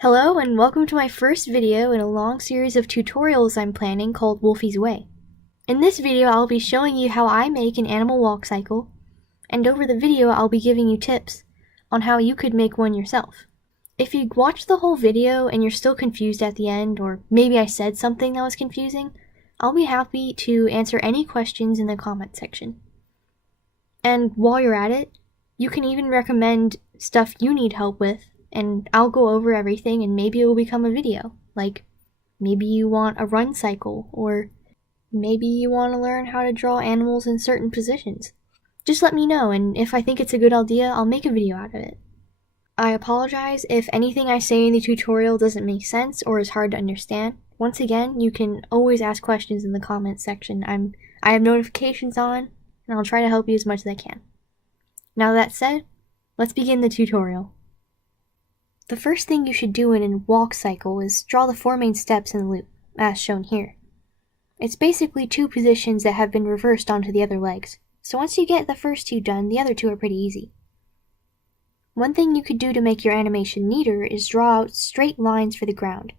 Hello and welcome to my first video in a long series of tutorials I'm planning called Wolfie's Way. In this video I'll be showing you how I make an animal walk cycle, and over the video I'll be giving you tips on how you could make one yourself. If you watched the whole video and you're still confused at the end, or maybe I said something that was confusing, I'll be happy to answer any questions in the comment section. And while you're at it, you can even recommend stuff you need help with, and I'll go over everything and maybe it will become a video. Like, maybe you want a run cycle, or maybe you want to learn how to draw animals in certain positions. Just let me know, and if I think it's a good idea, I'll make a video out of it. I apologize if anything I say in the tutorial doesn't make sense or is hard to understand. Once again, you can always ask questions in the comments section. I have notifications on, and I'll try to help you as much as I can. Now that said, let's begin the tutorial. The first thing you should do in a walk cycle is draw the four main steps in the loop, as shown here. It's basically two positions that have been reversed onto the other legs, so once you get the first two done, the other two are pretty easy. One thing you could do to make your animation neater is draw out straight lines for the ground,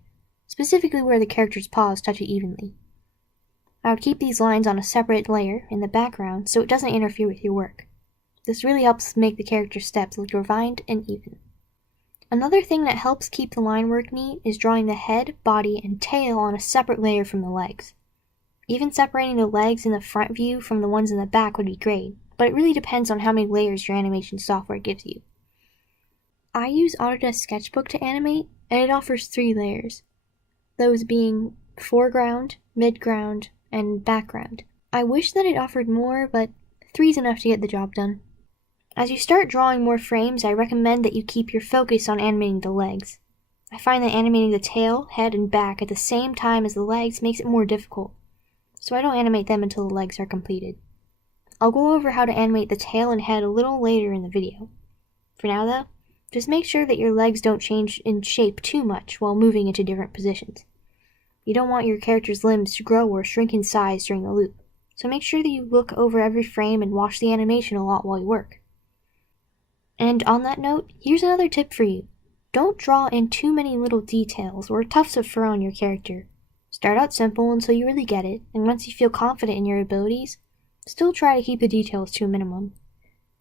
specifically where the character's paws touch it evenly. I would keep these lines on a separate layer in the background so it doesn't interfere with your work. This really helps make the character's steps look refined and even. Another thing that helps keep the line work neat is drawing the head, body, and tail on a separate layer from the legs. Even separating the legs in the front view from the ones in the back would be great, but it really depends on how many layers your animation software gives you. I use Autodesk Sketchbook to animate, and it offers 3 layers, those being foreground, midground, and background. I wish that it offered more, but 3 is enough to get the job done. As you start drawing more frames, I recommend that you keep your focus on animating the legs. I find that animating the tail, head, and back at the same time as the legs makes it more difficult, so I don't animate them until the legs are completed. I'll go over how to animate the tail and head a little later in the video. For now though, just make sure that your legs don't change in shape too much while moving into different positions. You don't want your character's limbs to grow or shrink in size during the loop, so make sure that you look over every frame and watch the animation a lot while you work. And on that note, here's another tip for you. Don't draw in too many little details or tufts of fur on your character. Start out simple until you really get it, and once you feel confident in your abilities, still try to keep the details to a minimum.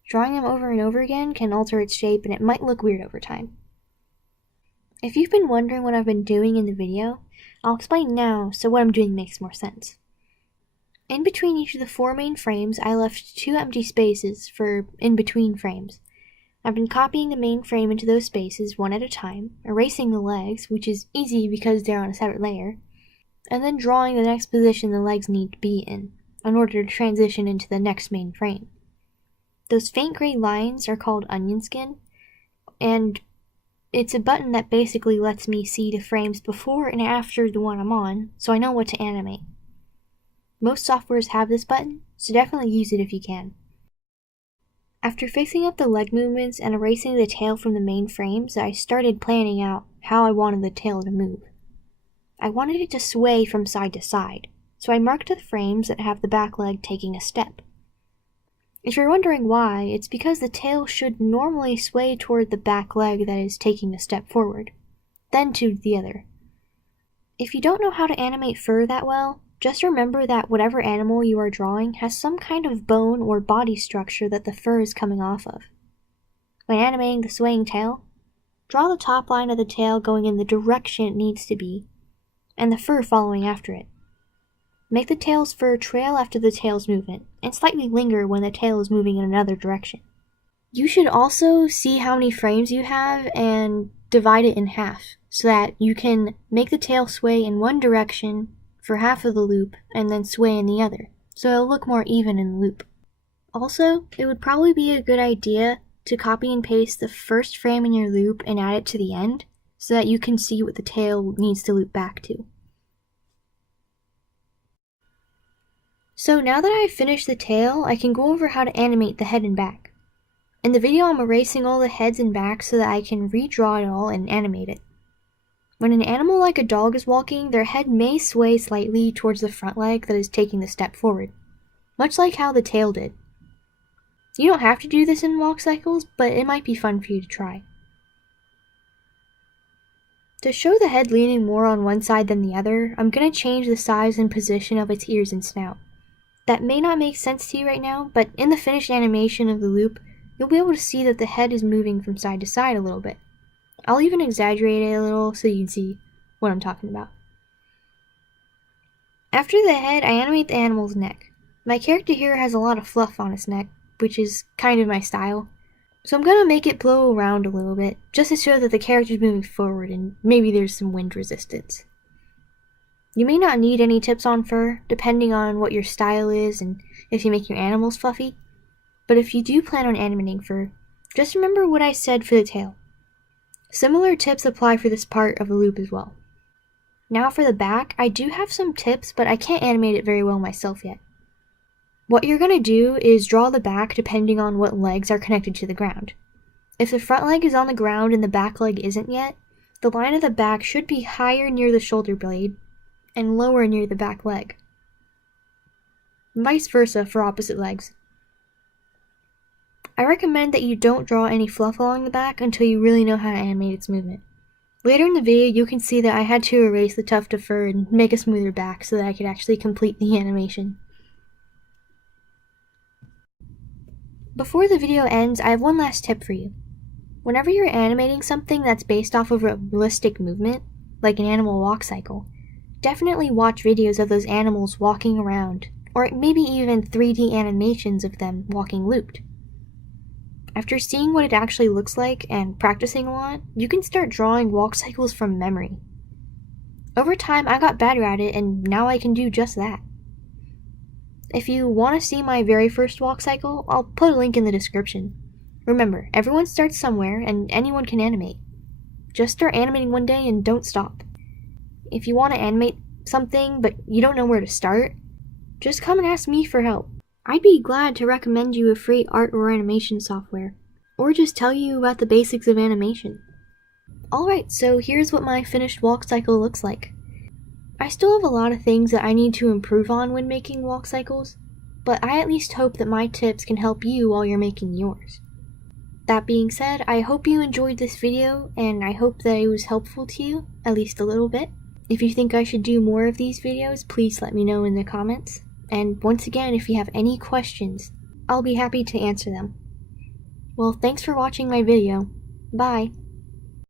Drawing them over and over again can alter its shape and it might look weird over time. If you've been wondering what I've been doing in the video, I'll explain now so what I'm doing makes more sense. In between each of the 4 main frames, I left 2 empty spaces for in-between frames. I've been copying the main frame into those spaces one at a time, erasing the legs, which is easy because they're on a separate layer, and then drawing the next position the legs need to be in order to transition into the next main frame. Those faint gray lines are called onion skin, and it's a button that basically lets me see the frames before and after the one I'm on, so I know what to animate. Most softwares have this button, so definitely use it if you can. After fixing up the leg movements and erasing the tail from the main frames, I started planning out how I wanted the tail to move. I wanted it to sway from side to side, so I marked the frames that have the back leg taking a step. If you're wondering why, it's because the tail should normally sway toward the back leg that is taking a step forward, then to the other. If you don't know how to animate fur that well, just remember that whatever animal you are drawing has some kind of bone or body structure that the fur is coming off of. When animating the swaying tail, draw the top line of the tail going in the direction it needs to be, and the fur following after it. Make the tail's fur trail after the tail's movement, and slightly linger when the tail is moving in another direction. You should also see how many frames you have and divide it in half, so that you can make the tail sway in one direction for half of the loop and then sway in the other, so it'll look more even in the loop. Also, it would probably be a good idea to copy and paste the first frame in your loop and add it to the end, so that you can see what the tail needs to loop back to. So now that I've finished the tail, I can go over how to animate the head and back. In the video I'm erasing all the heads and backs so that I can redraw it all and animate it. When an animal like a dog is walking, their head may sway slightly towards the front leg that is taking the step forward, much like how the tail did. You don't have to do this in walk cycles, but it might be fun for you to try. To show the head leaning more on one side than the other, I'm going to change the size and position of its ears and snout. That may not make sense to you right now, but in the finished animation of the loop, you'll be able to see that the head is moving from side to side a little bit. I'll even exaggerate it a little so you can see what I'm talking about. After the head, I animate the animal's neck. My character here has a lot of fluff on its neck, which is kind of my style. So I'm going to make it blow around a little bit, just to show that the character is moving forward and maybe there's some wind resistance. You may not need any tips on fur, depending on what your style is and if you make your animals fluffy, but if you do plan on animating fur, just remember what I said for the tail. Similar tips apply for this part of the loop as well. Now for the back, I do have some tips, but I can't animate it very well myself yet. What you're going to do is draw the back depending on what legs are connected to the ground. If the front leg is on the ground and the back leg isn't yet, the line of the back should be higher near the shoulder blade and lower near the back leg. Vice versa for opposite legs. I recommend that you don't draw any fluff along the back until you really know how to animate its movement. Later in the video, you can see that I had to erase the tuft of fur and make a smoother back so that I could actually complete the animation. Before the video ends, I have one last tip for you. Whenever you're animating something that's based off of a realistic movement, like an animal walk cycle, definitely watch videos of those animals walking around, or maybe even 3D animations of them walking looped. After seeing what it actually looks like and practicing a lot, you can start drawing walk cycles from memory. Over time, I got better at it, and now I can do just that. If you want to see my very first walk cycle, I'll put a link in the description. Remember, everyone starts somewhere, and anyone can animate. Just start animating one day and don't stop. If you want to animate something, but you don't know where to start, just come and ask me for help. I'd be glad to recommend you a free art or animation software, or just tell you about the basics of animation. Alright, so here's what my finished walk cycle looks like. I still have a lot of things that I need to improve on when making walk cycles, but I at least hope that my tips can help you while you're making yours. That being said, I hope you enjoyed this video, and I hope that it was helpful to you, at least a little bit. If you think I should do more of these videos, please let me know in the comments. And once again, if you have any questions, I'll be happy to answer them. Well, thanks for watching my video. Bye!